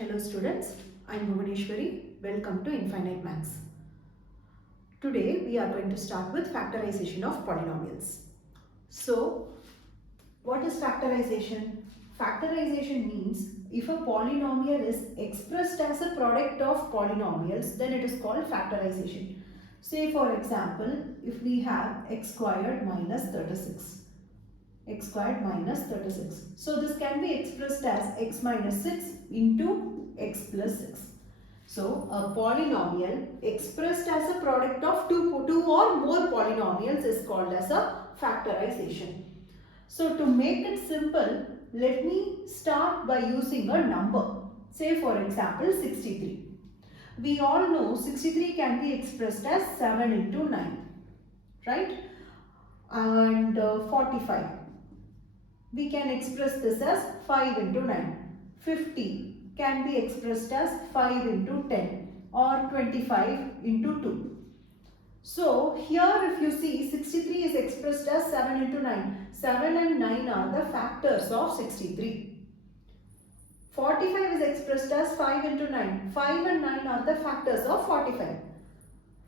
Hello students, I am Bhuvaneshwari. Welcome to Infinite Maths. Today we are going to start with factorization of polynomials. So, what is factorization? Factorization means if a polynomial is expressed as a product of polynomials, then it is called factorization. Say for example, if we have x squared minus 36. X squared minus 36. So this can be expressed as x minus 6 into x plus 6. So a polynomial expressed as a product of two or more polynomials is called as a factorization. So to make it simple, let me start by using a number. Say for example 63. We all know 63 can be expressed as 7 into 9, right? And 45. We can express this as 5 into 9. 50 can be expressed as 5 into 10 or 25 into 2. So here if you see 63 is expressed as 7 into 9. 7 and 9 are the factors of 63. 45 is expressed as 5 into 9. 5 and 9 are the factors of 45.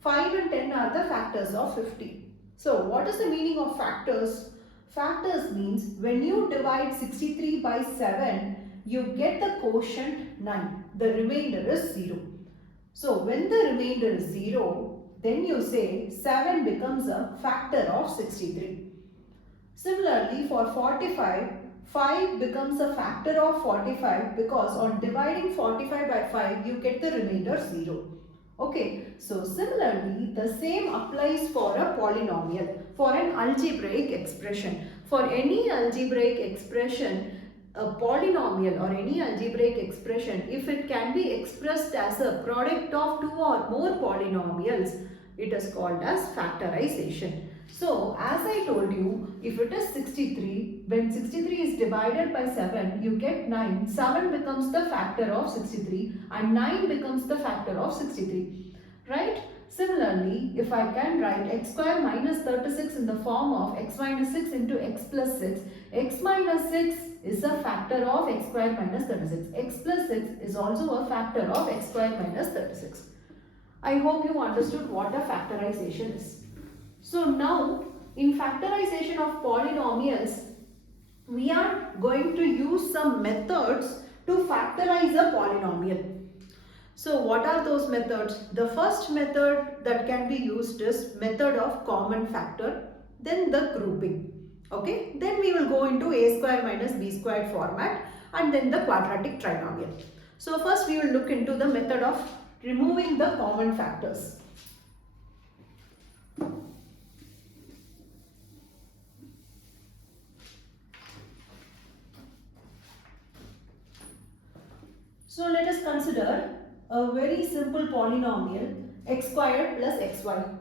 5 and 10 are the factors of 50. So what is the meaning of factors? Factors means when you divide 63 by 7, you get the quotient 9. The remainder is 0. So when the remainder is 0, then you say 7 becomes a factor of 63. Similarly for 45, 5 becomes a factor of 45 because on dividing 45 by 5, you get the remainder 0. Okay, so similarly, the same applies for a polynomial, for an algebraic expression. For any algebraic expression, a polynomial or any algebraic expression, if it can be expressed as a product of two or more polynomials, it is called as factorization. So, as I told you, if it is 63, when 63 is divided by 7, you get 9. 7 becomes the factor of 63 and 9 becomes the factor of 63. Right? Similarly, if I can write x square minus 36 in the form of x minus 6 into x plus 6, x minus 6 is a factor of x square minus 36. X plus 6 is also a factor of x square minus 36. I hope you understood what a factorization is. So now in factorization of polynomials, we are going to use some methods to factorize a polynomial. So what are those methods? The first method that can be used is method of common factor, then the grouping. Okay, then we will go into a square minus b squared format and then the quadratic trinomial. So first we will look into the method of removing the common factors. So let us consider a very simple polynomial x squared plus xy.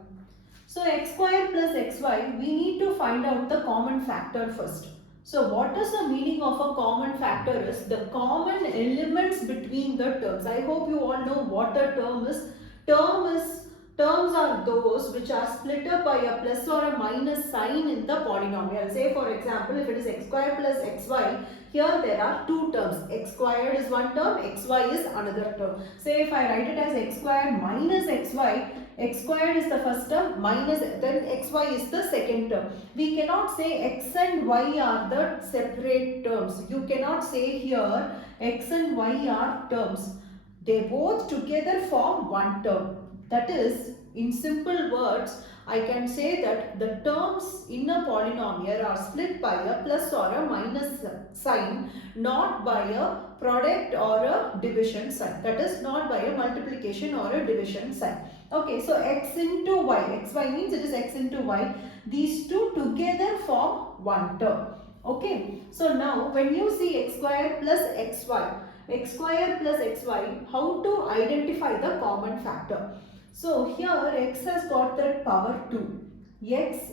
So x squared plus xy, we need to find out the common factor first. So what is the meaning of a common factor is the common elements between the terms. I hope you all know what the term is. Terms are those which are split up by a plus or a minus sign in the polynomial. Say for example, if it is x squared plus xy, here there are two terms. X squared is one term, xy is another term. Say if I write it as x squared minus xy, x squared is the first term minus then xy is the second term. We cannot say x and y are the separate terms. You cannot say here x and y are terms. They both together form one term. That is, in simple words, I can say that the terms in a polynomial are split by a plus or a minus sign, not by a product or a division sign. That is, not by a multiplication or a division sign. Okay, so x into y, xy means it is x into y. These two together form one term. Okay, so now when you see x square plus xy, x square plus xy, how to identify the common factor? So here x has got the power 2. X,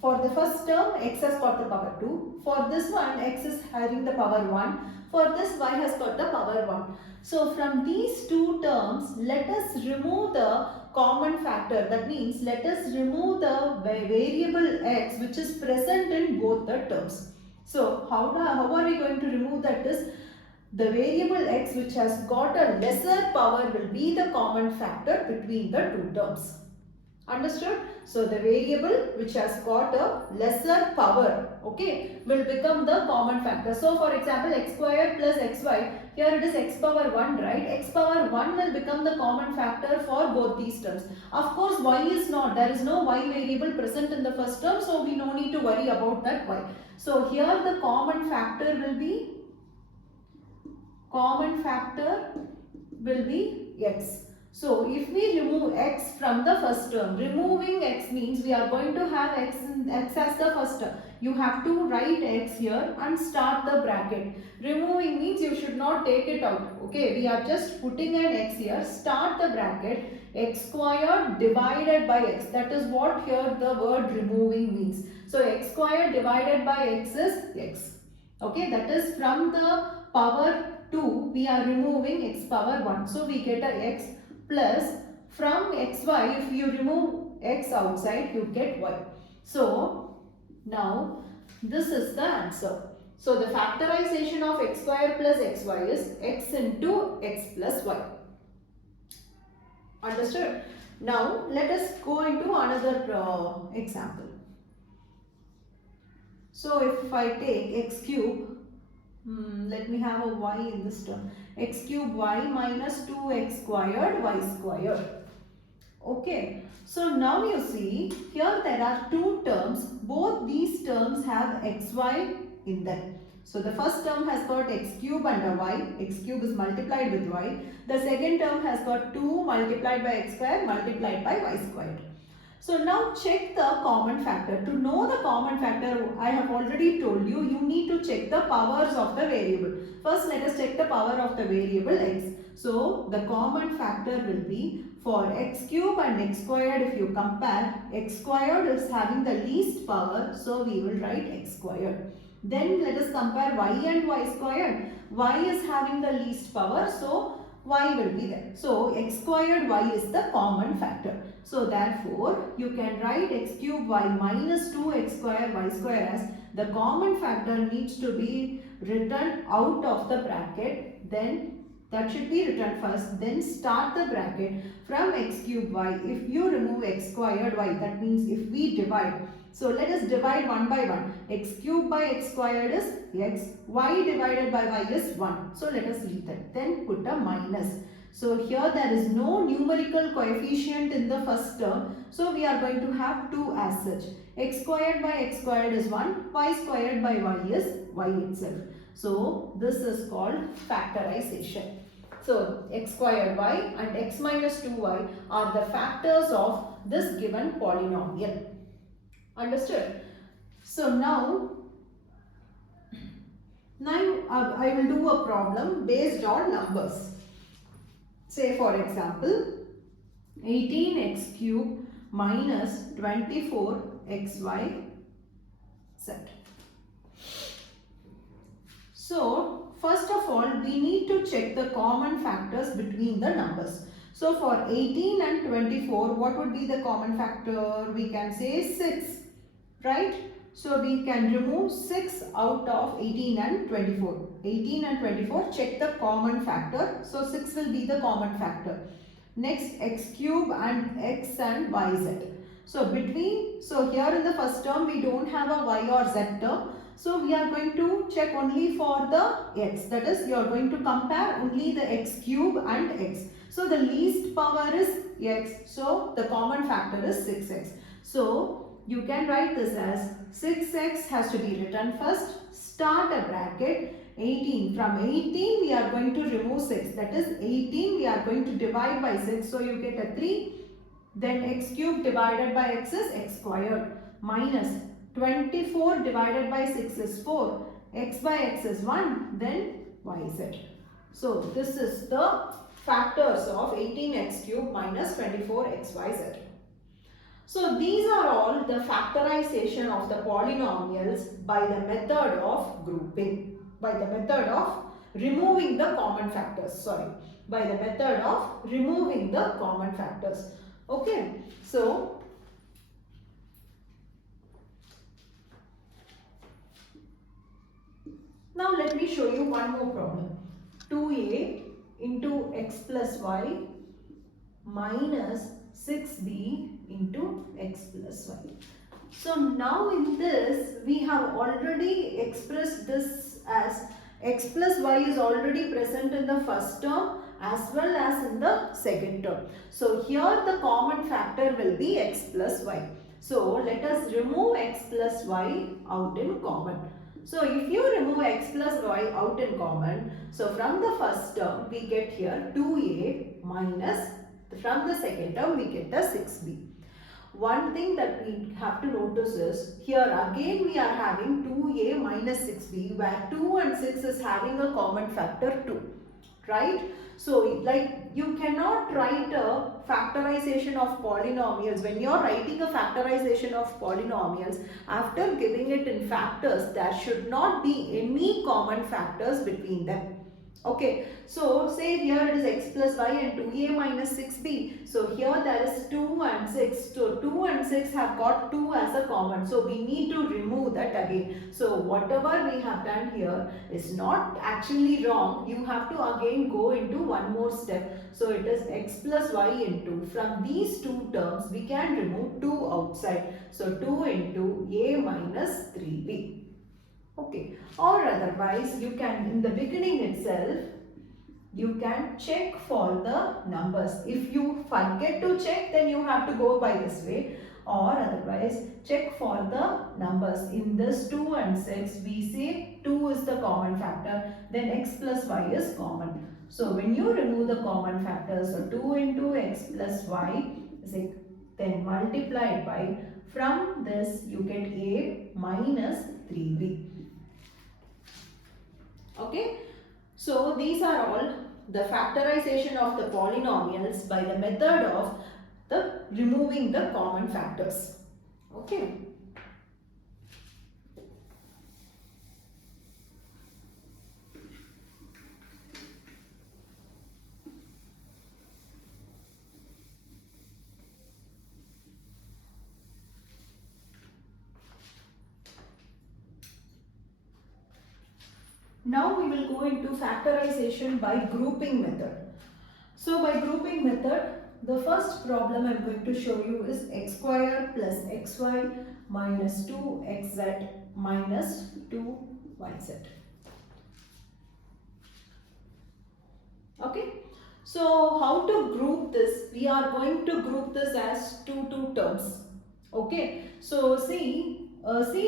for the first term, x has got the power 2. For this one, x is having the power 1. For this, y has got the power 1. So from these two terms, let us remove the common factor. That means let us remove the variable x which is present in both the terms. So how are we going to remove that is, the variable x which has got a lesser power will be the common factor between the two terms. Understood? So the variable which has got a lesser power, okay, will become the common factor. So for example, x squared plus xy, here it is x power 1, right? X power 1 will become the common factor for both these terms. Of course, y is not. There is no y variable present in the first term, so we no need to worry about that y. So here the common factor will be x. So if we remove x from the first term, removing x means we are going to have x as the first term. You have to write x here and start the bracket. Removing means you should not take it out. Okay, we are just putting an x here, start the bracket, x squared divided by x. That is what here the word removing means. So x squared divided by x is x. Okay, that is from the power 2 we are removing x power 1. So we get a x plus from xy, if you remove x outside you get y. So now this is the answer. So the factorization of x square plus xy is x into x plus y. Understood? Now let us go into another example. So if I take x cube, let me have a y in this term, x cube y minus 2x squared y squared. Okay, so now you see here there are two terms, both these terms have xy in them. So the first term has got x cube and a y, x cube is multiplied with y. The second term has got 2 multiplied by x squared multiplied by y squared. So now check the common factor. To know the common factor, I have already told you, you need to check the powers of the variable. First let us check the power of the variable x. So the common factor will be for x cube and x squared. If you compare, x squared is having the least power, so we will write x squared. Then let us compare y and y squared. Y is having the least power, so y will be there. So x squared y is the common factor. So therefore you can write x cube y minus 2x square y square as the common factor needs to be written out of the bracket. Then that should be written first. Then start the bracket from x cube y. If you remove x squared y, that means if we divide. So let us divide one by one. X cube by x squared is x. Y divided by y is 1. So let us leave that. Then put a minus. So here there is no numerical coefficient in the first term. So we are going to have 2 as such. X squared by x squared is 1. Y squared by y is y itself. So this is called factorization. So x squared y and x minus 2y are the factors of this given polynomial. Understood? So now I will do a problem based on numbers. Say for example, 18x cube minus 24xy z. So first of all, we need to check the common factors between the numbers. So for 18 and 24, what would be the common factor? We can say 6, right? So we can remove 6 out of 18 and 24. 18 and 24, check the common factor. So 6 will be the common factor. Next, x cube and x and yz. So here in the first term we don't have a y or z term. So we are going to check only for the x. That is, you are going to compare only the x cube and x. So the least power is x. So the common factor is 6x. So you can write this as 6x has to be written first. Start a bracket. 18. From 18 we are going to remove 6. That is 18 we are going to divide by 6. So you get a 3. Then x cube divided by x is x squared. Minus 24 divided by 6 is 4. X by x is 1. Then yz. So this is the factors of 18x cube minus 24xyz. So these are all the factorization of the polynomials by the method of grouping, by the method of removing the common factors, by the method of removing the common factors. Okay, so now let me show you one more problem. 2a into x plus y minus 6b into x plus y. So now in this we have already expressed this as x plus y is already present in the first term as well as in the second term. So here the common factor will be x plus y. So let us remove x plus y out in common. So if you remove x plus y out in common, so from the first term we get here 2a minus, from the second term we get a 6b. One thing that we have to notice is, here again we are having 2a minus 6b, where 2 and 6 is having a common factor 2, right? So like you cannot write a factorization of polynomials. When you are writing a factorization of polynomials, after giving it in factors, there should not be any common factors between them. Okay, so say here it is x plus y and 2a minus 6b. So here there is 2 and 6. So 2 and 6 have got 2 as a common. So we need to remove that again. So whatever we have done here is not actually wrong. You have to again go into one more step. So it is x plus y into, from these two terms we can remove 2 outside. So 2 into a minus 3b. Okay, or otherwise you can, in the beginning itself, you can check for the numbers. If you forget to check, then you have to go by this way, or otherwise check for the numbers. In this 2 and 6, we say 2 is the common factor, then x plus y is common. So when you remove the common factors, so 2 into x plus y is then multiplied by, from this you get a minus 3b. Okay, so these are all the factorization of the polynomials by the method of the removing the common factors. Okay. Now we will go into factorization by grouping method. So by grouping method, the first problem I am going to show you is x square plus xy minus 2xz minus 2yz. Okay. So how to group this? We are going to group this as two terms. Okay. So see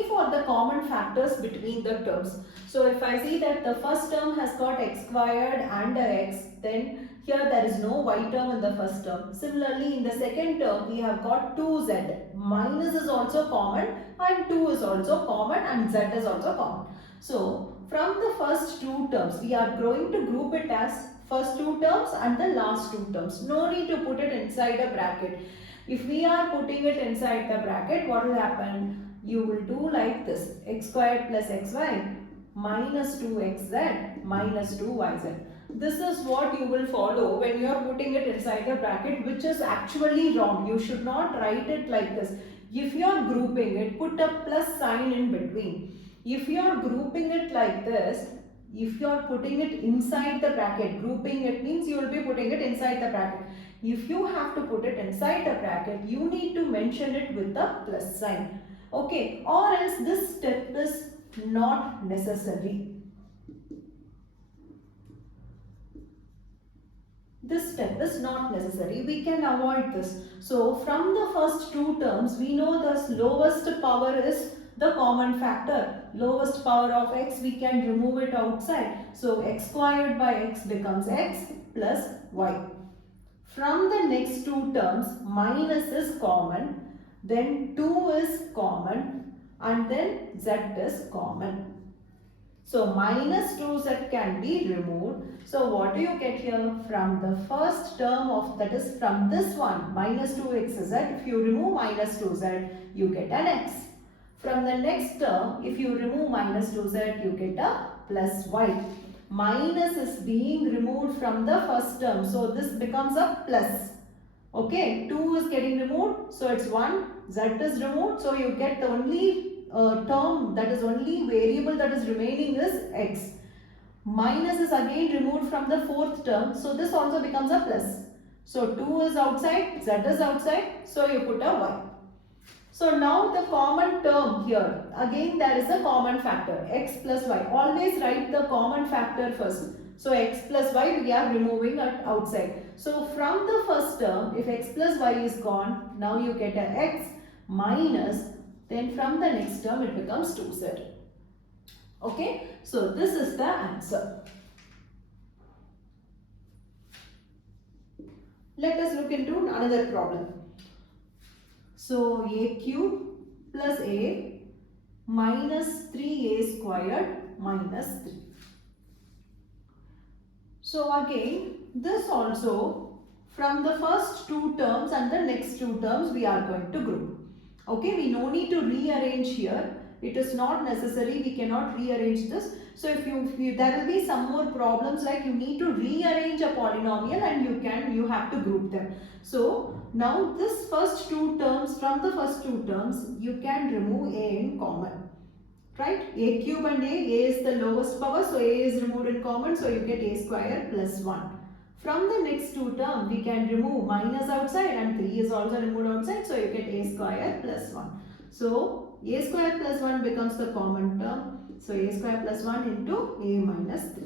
for the common factors between the terms. So if I see that the first term has got x squared and a x, then here there is no y term in the first term. Similarly, in the second term we have got 2z. Minus is also common and 2 is also common and z is also common. So from the first two terms, we are going to group it as first two terms and the last two terms. No need to put it inside a bracket. If we are putting it inside the bracket, what will happen? You will do like this, x squared plus xy minus 2xz minus 2yz. This is what you will follow when you are putting it inside the bracket, which is actually wrong. You should not write it like this. If you are grouping it, put a plus sign in between. If you are grouping it like this, if you are putting it inside the bracket, grouping it means you will be putting it inside the bracket. If you have to put it inside the bracket, you need to mention it with a plus sign. Okay, or else this step is not necessary. This step is not necessary. We can avoid this. So from the first two terms, we know the lowest power is the common factor. Lowest power of x, we can remove it outside. So x squared by x becomes x plus y. From the next two terms, minus is common, then 2 is common, and then z is common. So minus 2z can be removed. So what do you get here? From the first term of, that is from this one, minus 2xz, if you remove minus 2z, you get an x. From the next term, if you remove minus 2z, you get a plus y. Minus is being removed from the first term, so this becomes a plus. Okay, 2 is getting removed, so it's 1, z is removed, so you get the only term, that is only variable that is remaining is x. Minus is again removed from the fourth term. So this also becomes a plus. So 2 is outside, z is outside. So you put a y. So now the common term here, again there is a common factor, x plus y. Always write the common factor first. So x plus y we are removing it outside. So from the first term, if x plus y is gone, now you get a x minus, then from the next term it becomes 2z. Okay, so this is the answer. Let us look into another problem. So a cube plus a minus 3a squared minus 3. So again, this also from the first two terms and the next two terms we are going to group. Okay, we no need to rearrange here. It is not necessary, we cannot rearrange this. So if there will be some more problems like you need to rearrange a polynomial and you have to group them. So now this first two terms, from the first two terms you can remove a in common. Right? A cube and a is the lowest power, so a is removed in common, so you get a square plus 1. From the next two terms, we can remove minus outside and 3 is also removed outside, so you get a square plus 1. So a square plus 1 becomes the common term, so a square plus 1 into a minus 3.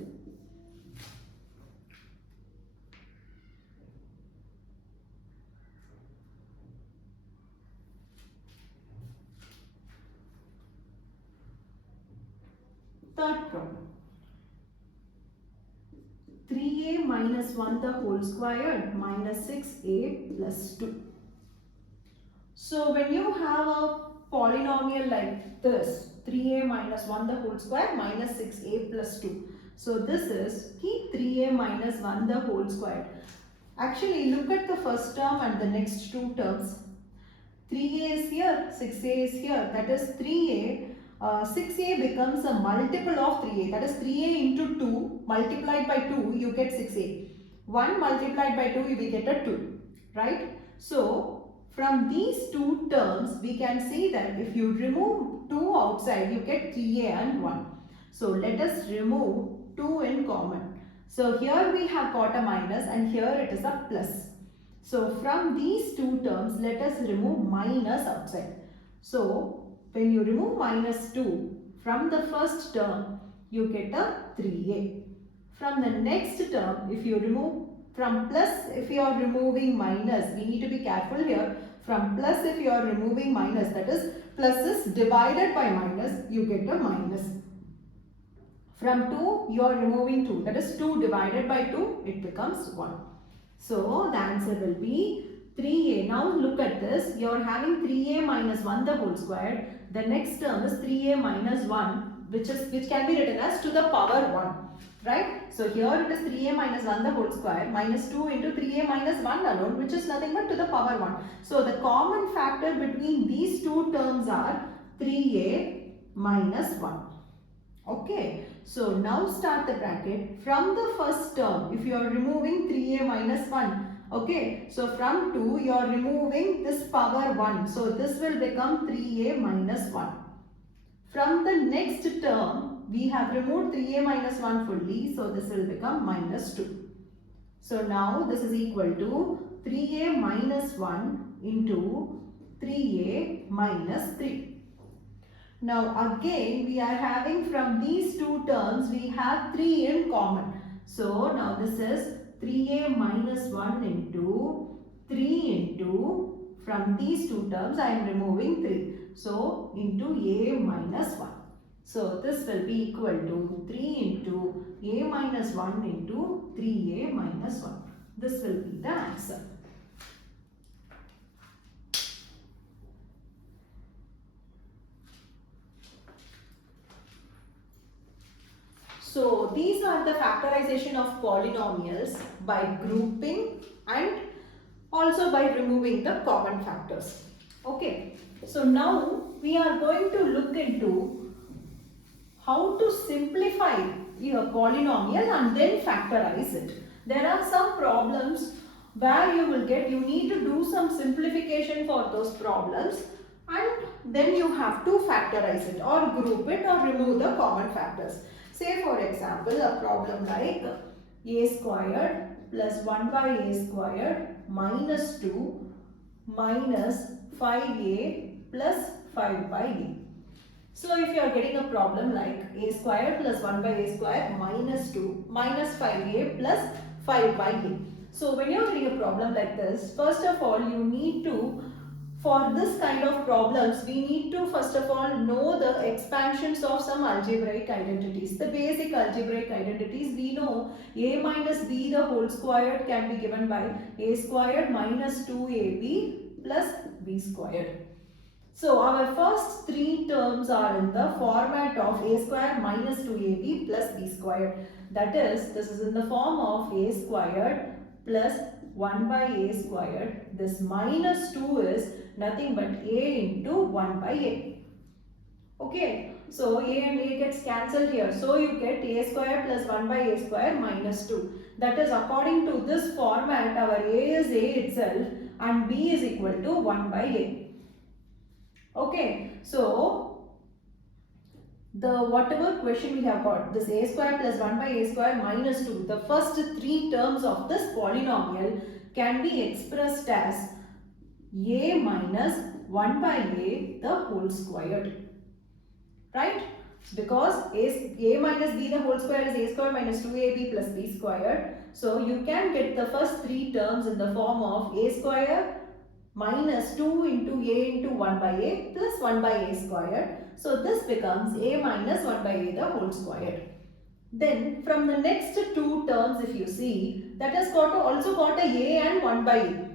Third problem. 3a minus 1 the whole squared minus 6a plus 2. So when you have a polynomial like this, 3a minus 1 the whole square minus 6a plus 2. So this is, keep 3a minus 1 the whole square. Actually look at the first term and the next two terms. 3a is here, 6a is here, that is 3a. 6a becomes a multiple of 3a, that is 3a into 2 multiplied by 2 you get 6a. 1 multiplied by 2 you will get a 2, right? So from these two terms we can see that if you remove 2 outside you get 3a and 1. So let us remove 2 in common. So here we have got a minus and here it is a plus. So from these two terms let us remove minus outside. So when you remove minus 2 from the first term, you get a 3a. From the next term, if you remove from plus, if you are removing minus, we need to be careful here. From plus, if you are removing minus, that is plus is divided by minus, you get a minus. From 2, you are removing 2, that is 2 divided by 2, it becomes 1. So the answer will be 3a. Now look at this, you are having 3a minus 1 the whole square. The next term is 3a minus 1 which can be written as to the power 1. Right? So here it is 3a minus 1 the whole square minus 2 into 3a minus 1 alone, which is nothing but to the power 1. So the common factor between these two terms are 3a minus 1. Okay. So now start the bracket. From the first term, if you are removing 3a minus 1, okay, so from 2 you are removing this power 1. So this will become 3a minus 1. From the next term, we have removed 3a minus 1 fully. So this will become minus 2. So now this is equal to 3a minus 1 into 3a minus 3. Now again we are having from these two terms we have 3 in common. So now this is 3a minus 1 into 3 into, from these two terms I am removing 3. So into a minus 1. So this will be equal to 3 into a minus 1 into 3a minus 1. This will be the answer. So these are the factorization of polynomials by grouping and also by removing the common factors. Okay. So now we are going to look into how to simplify your polynomial and then factorize it. There are some problems where you need to do some simplification for those problems and then you have to factorize it or group it or remove the common factors. Say for example a problem like a squared plus 1 by a squared minus 2 minus 5a plus 5 by a. So if you are getting a problem like a square plus 1 by a square minus 2 minus 5a plus 5 by a. So when you are getting a problem like this, first of all you need to, for this kind of problems, we need to first of all know the expansions of some algebraic identities. The basic algebraic identities we know a minus b the whole squared can be given by a squared minus 2ab plus b squared. So our first three terms are in the format of a square minus 2ab plus b squared. That is, this is in the form of a squared plus 1 by a squared. This minus 2 is nothing but a into 1 by a. Okay, so a and a gets cancelled here. So you get a square plus 1 by a square minus 2. That is, according to this format, our a is a itself and b is equal to 1 by a. Okay, so the whatever question we have got, this a square plus 1 by a square minus 2, the first three terms of this polynomial can be expressed as a minus 1 by a the whole squared, right? Because a minus b the whole square is a square minus 2ab plus b squared. So you can get the first three terms in the form of a square minus 2 into a into 1 by a plus 1 by a squared. So this becomes a minus 1 by a the whole squared. Then from the next two terms, if you see, that has also got a and 1 by a,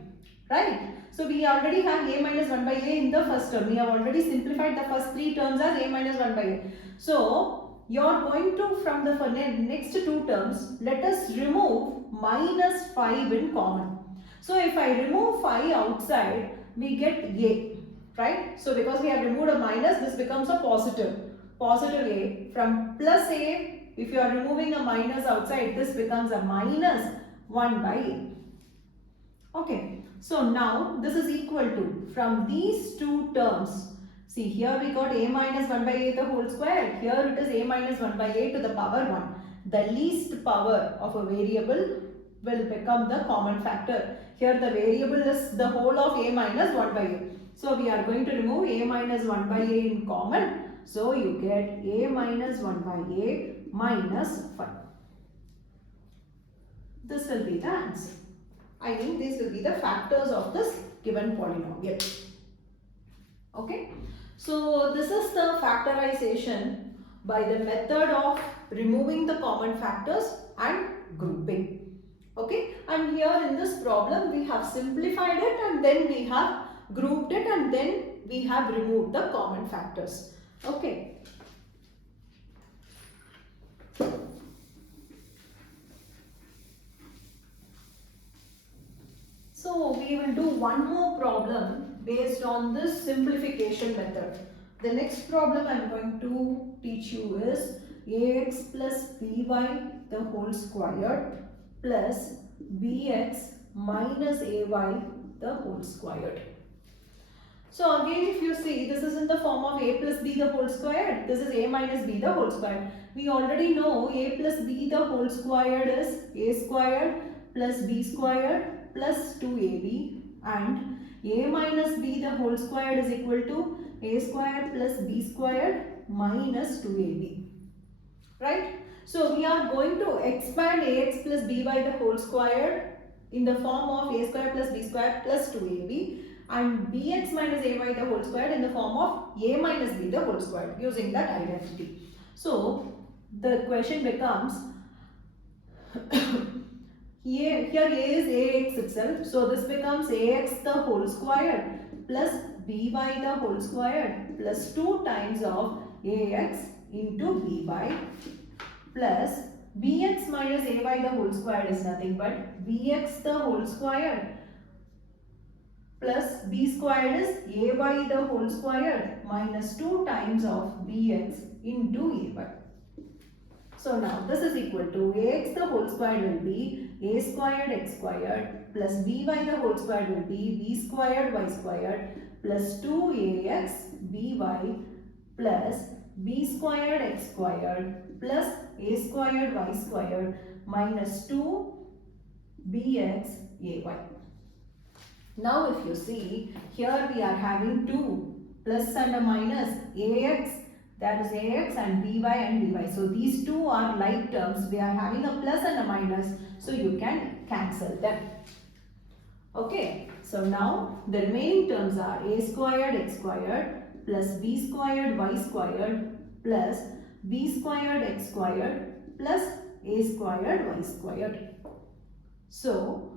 right? So we already have a minus 1 by a in the first term. We have already simplified the first three terms as a minus 1 by a. So you are going to, from the next two terms, let us remove minus 5 in common. So if I remove 5 outside, we get a, right? So because we have removed a minus, this becomes a positive. Positive a. From plus a, if you are removing a minus outside, this becomes a minus 1 by a. Okay. So now this is equal to, from these two terms, see here we got a minus 1 by a the whole square. Here it is a minus 1 by a to the power 1. The least power of a variable will become the common factor. Here the variable is the whole of a minus 1 by a. So we are going to remove a minus 1 by a in common. So you get a minus 1 by a minus 5. This will be the answer. I mean, these will be the factors of this given polynomial. Okay. So this is the factorization by the method of removing the common factors and grouping. Okay, and here in this problem we have simplified it and then we have grouped it and then we have removed the common factors. Okay. So we will do one more problem based on this simplification method. The next problem I am going to teach you is ax plus by the whole squared plus bx minus ay the whole squared. So again, if you see, this is in the form of a plus b the whole squared. This is a minus b the whole squared. We already know a plus b the whole squared is a squared plus b squared plus 2ab, and a minus b the whole squared is equal to a squared plus b squared minus 2ab. Right? So we are going to expand ax plus by the whole squared in the form of a square plus b square plus 2ab, and bx minus ay the whole squared in the form of a minus b the whole squared, using that identity. So the question becomes here a is ax itself, so this becomes ax the whole squared plus by the whole squared plus 2 times of ax into by plus bx minus ay the whole squared is nothing but bx the whole squared plus b squared is ay the whole squared minus 2 times of bx into ay. So now this is equal to ax the whole squared will be a squared x squared plus by the whole squared will be b squared y squared plus 2ax by plus b squared x squared plus a squared y squared minus 2bx ay. Now if you see, here we are having 2 plus and a minus ax, that is ax and by and dy. So these two are like terms. We are having a plus and a minus, so you can cancel them. Okay, so now the remaining terms are a squared x squared plus b squared y squared plus b squared x squared plus a squared y squared. So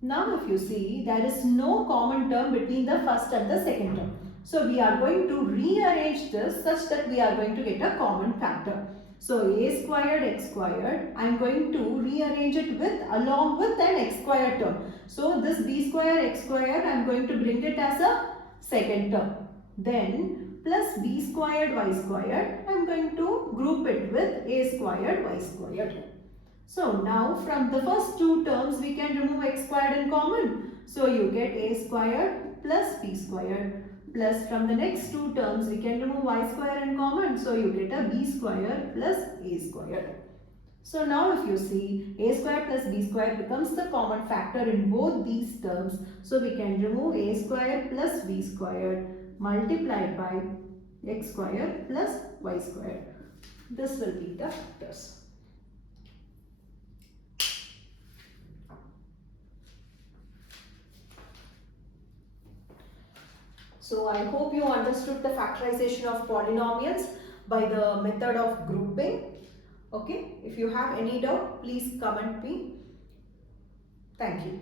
now if you see, there is no common term between the first and the second term. So we are going to rearrange this such that we are going to get a common factor. So a squared x squared, I am going to rearrange it with along with an x squared term. So this b squared x squared, I am going to bring it as a second term. Then plus b squared y squared, I am going to group it with a squared y squared. So now from the first two terms we can remove x squared in common. So you get a squared plus b squared plus from the next two terms we can remove y squared in common. So you get a b squared plus a squared. So now if you see, a squared plus b squared becomes the common factor in both these terms. So we can remove a squared plus b squared multiplied by x squared plus y squared. This will be the factors. So I hope you understood the factorization of polynomials by the method of grouping. Okay, if you have any doubt, please comment me. Thank you.